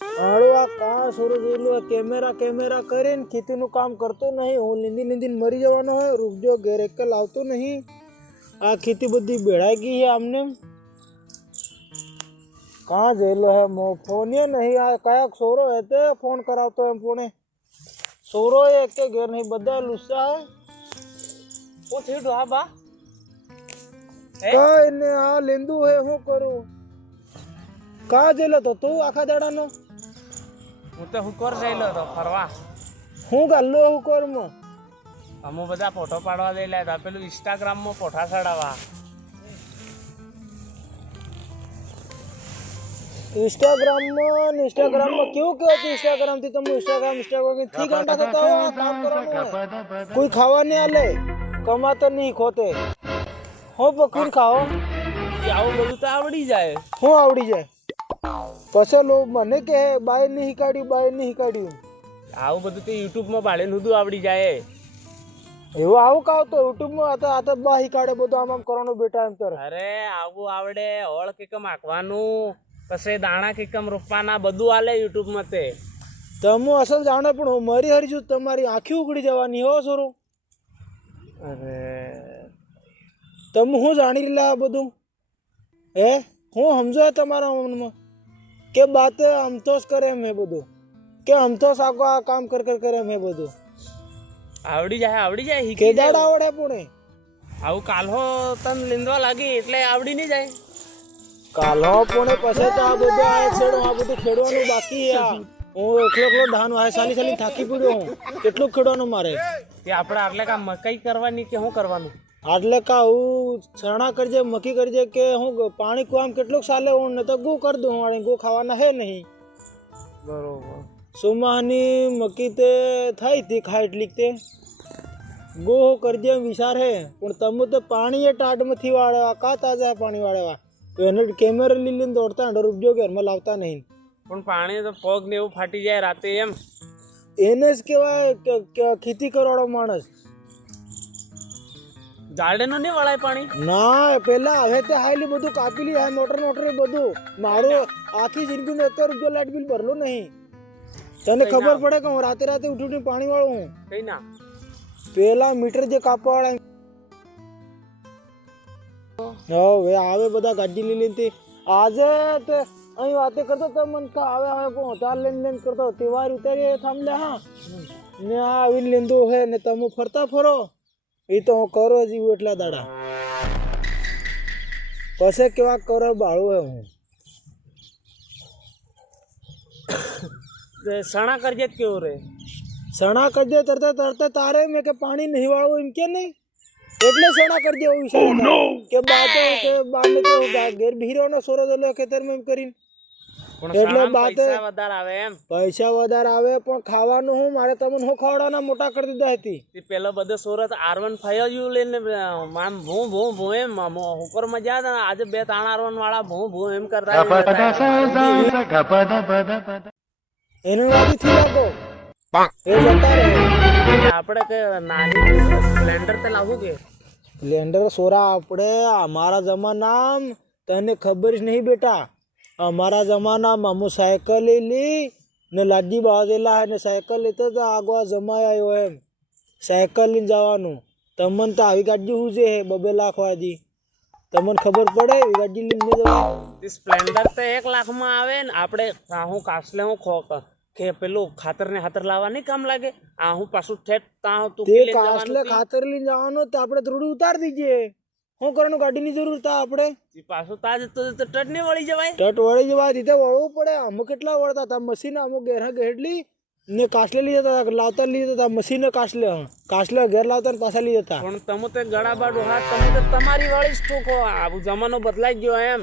હાડો આ કા શરૂ જોયેલું કેમેરા કરીને ખેતીનું કામ કરતો નહીં. હું લીંદી મરી જવાનો હોય. રૂપજો ઘેર એક લાવતો નહીં. આ ખેતી બધી બેડાઈ ગઈ છે આમને. कहाँ जेलो है मो फोन ये नहीं आ कया सोरो है ते फोन करावतो एम पुणे सोरो एक के घर नहीं बदा लुस्सा है ओ थेडो हा बा का इने आ लेंदू है હું કરું કા જેલો તો તું આખા દાડાનો હું તો હુકોર જઈલો તો ફરવા હું ગાલ્લો હુકોર માં અમો બધા ફોટો પાડવા દેલા હતા પેલું ઇન્સ્ટાગ્રામ માં ફોટા ચડાવવા इंस्टाग्राम में क्यों कहते इंस्टाग्राम थी तुम इंस्टाग्राम की ठीक घंटा तो काम करवानो कोई खावा नहीं आले कमाता नहीं खोते हो पकड़ खाओ આવું બધું તો આવડી જાય હું આવડી જાય પછી લોકો મને કે બાય નહીં હિકાડ્યું આવું બધું તો યુટ્યુબ માં બાળીને બધું આવડી જાય એવું આવું કાવ તો યુટ્યુબ માં આતા બા હિકાડે બધું આમ કરવાનું બેટા એમ તર અરે આવું આવડે ઓળ કેકમ આકવાનું પછી દાણા કેકમ રોપવાના બધું આલે યુટ્યુબ માં તે તમે અસલ જાણે પણ હું મરી હરીજુ તમારી આંખી ઉગડી જવાની હો સોરો અરે તમે હું જાણી લેલા બધું હે હું સમજો તમારા મનમાં કે બાત અમતોસ કરે મેં બધું કે અમતોસ આખો આ કામ કરે મેં બધું આવડી જાય કે દાડ આવડે પુણે આવું કાલ્હો તન લીંદવા લાગી એટલે આવડી નહીં જાય કાલ્હો પુણે પછી તો આ બધું આ એક સાઈડ આ બધું ખેડવાનું બાકી છે હું એકલો ધાન વાય સાલી થાકી પડ્યો હું કેટલું ખેડવાનું મારે તે આપણે આટલે કા મકાઈ કરવાની કે શું કરવાનું આટલે કા હું ચણા કરજે મકી કરજે કે હું પાણી કુઆમ કેટલું સાલે હું ને તો ગો કર દઉં વાળે ગો ખાવાના હે નહીં બરોબર સોમાની મકી તે થઈ હતી ખાઈ એટલી તે ગો કરજે વિચાર હે પણ તમે તો પાણી એ ટાટમાંથી વાળવા કા તાજા પાણી વાળવા એને કેમેરા લઈને દોડતા રૂપજો ઘરમાં લાવતા નહીં પણ પાણી તો પગ ને એવું ફાટી જાય રાતે એમ એને જ કહેવાય કે ખેતી કરવાળો માણસ ગાર્ડનો નહીં વળાય પાણી ના પેલા હવે તે હાઈલી બધું કાપી લી મોટર બધું મારું આખી જિંદગી મેં 1 રૂપિયા લાઇટ બિલ ભરલો નહીં તને ખબર પડે કે હું રાતે ઉઠીને પાણી વાળું હું કઈ ના પેલા મીટર જે કાપવા વાળા હવે આવે બધા ગાડી લીધી આજે તે અહીં વાતે કરતો તો મન કા આવે પહોંચાર લેન કરતો તહેવાર ઉતારી થાંભલે હા ને આવી લીંદો હે ને તમે ફરતા ફરો એ તો હું કરો જીવું એટલા દાડા પછી કેવા કરો બાળું હે હું સણા કરજે કેવું રે સણા કરજે તરતા તારે મેં કે પાણી નહીં વાળવું એમ કે નહીં એટલે સણા કરજે એવું વિચાર કે બાતો કે બાને તો ઘેર ભીરોનો સોરો દલો ખેતરમાં એમ કરીને એટલે બાતે પૈસા વધારે આવે પણ ખાવાનું હું મારે તમને હું ખવડાવવાના મોટા કરી દીધા હતી પેલો બધો સોરત R15 યુ લઈને આમ ભૂ એમ ઉપર મજા આવે આજે 2 3 R1 વાળા ભૂ એમ કરતા એનું વાદી થી લાગો એ જતા રહે આપણે કે નાની સ્પ્લેન્ડર તે લાવું કે સ્પ્લેન્ડર સોરા આપણે અમારા જમાના તને ખબર જ નહીં બેટા અમારા જમાનામાં હું સાયકલ લી ને લાજી બાજેલા ને સાયકલ લેતો તો આગો જમાય આવ્યો એમ સાયકલ લઈને જવાનું તમને તો આવી ગાડી હું છે 2 લાખ વાળી તમને ખબર પડે એવી ગાડી લઈને જવાનું સ્પ્લેન્ડર તો 1 લાખ માં આવે ને આપણે હું કાસલે હું કે પેલું ખાતર લાવવા નહીં કામ લાગે આ હું પાછું ઠેઠ તા તું તે કાસલે ખાતર લઈને જવાનું તો આપણે થોડું ઉતાર દીજે હું કરવાનું ગાડીની જરૂર તા આપણે પાછું તાજ તો ટટ ને વળી જવાય દીધે વળવું પડે અમુક કેટલા વળતા હતા મશીન અમુક ઘેર ઘેડલી ને કાસલે લઈ જતા લાવતા લઈ જતા મશીન કાસલે ઘેર લાવતા ને પાછા લઈ જતા પણ તમે તો ગળા બાડો હાથ તમે તો તમારી વાળી જ ઠોકો આવું જમાનો બદલાઈ ગયો એમ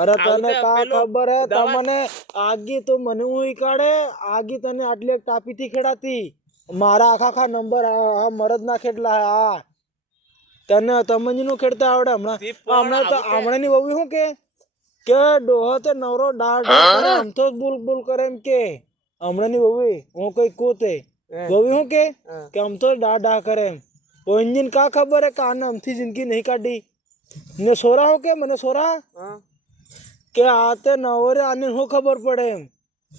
અરે તને કા ખબર હે તમને આગી તો મને હું કાઢે આગી તને આટલી ટાપી થી ખેડાતી મારા આખા નંબર આ મરદ ના ખેડલા હા તને તમને નું ખેડતા આવડે હમણાં તો હમણાંની વહુ શું કે ડોહો તે નવરો ડાળ આમ તો બોલ કરે એમ કે હમણાંની વહુ હું કઈ કોતે વહુ શું કે આમ તો ડા કરે એમ ઓંજીન કા ખબર હે કે આને અમથી જિંદગી નહીં કાઢી ને સોરા હું કે મને સોરા કે આ તે નવરે આને શું ખબર પડે એમ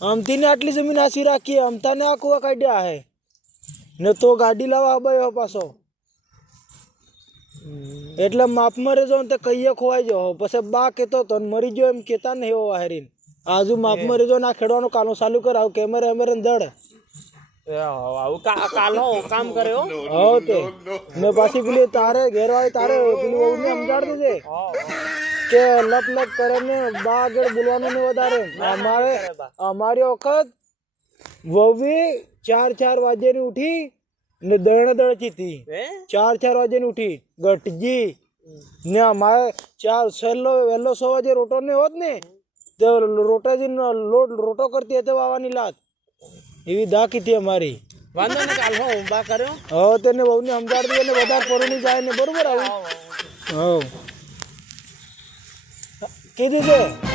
અમથી ને આટલી જમીન આસી રાખી અમતાને આ કુવા કાઢ્યા હે ને તો ગાડી લાવવા આબાયો પાછો એટલે માપમાં રહેજો ને તે કહીએ ખોવાઈ જાઓ પછી બા કેતો તો ને મરી ગયો એમ કેતા નહીં એવો વાહેરીન આજુ માપમાં રહેજો ના ખેડવાનું કાનો ચાલુ કર આવું કેમેરા એમેરા જડ આવું કાલો કામ કર્યો હો તે ને પાછી પેલી તારે ઘેરવાળી તારે પેલું વહુને સમજાડ દેજે કે લપ લપ કરે ને બા આગળ બોલવાનું ને વધારે અમારી વખત વહુએ 4 વાગે ની ઉઠી ને દળ દળચી હતી 4 વાગે ની ઉઠી ગટજી ને અમારે 4 વહેલો 6 વાગે રોટો ને હોત ને તો રોટાજી રોટો કરતી હતી વાવાની લાત એવી દાખી હતી અમારી વાંધો ને કાલ હું બા કર્યો હવે તેને બહુ ને સમજાડ દઈએ ને વધારે પરોની જાય ને બરોબર આવું હા કીધું છે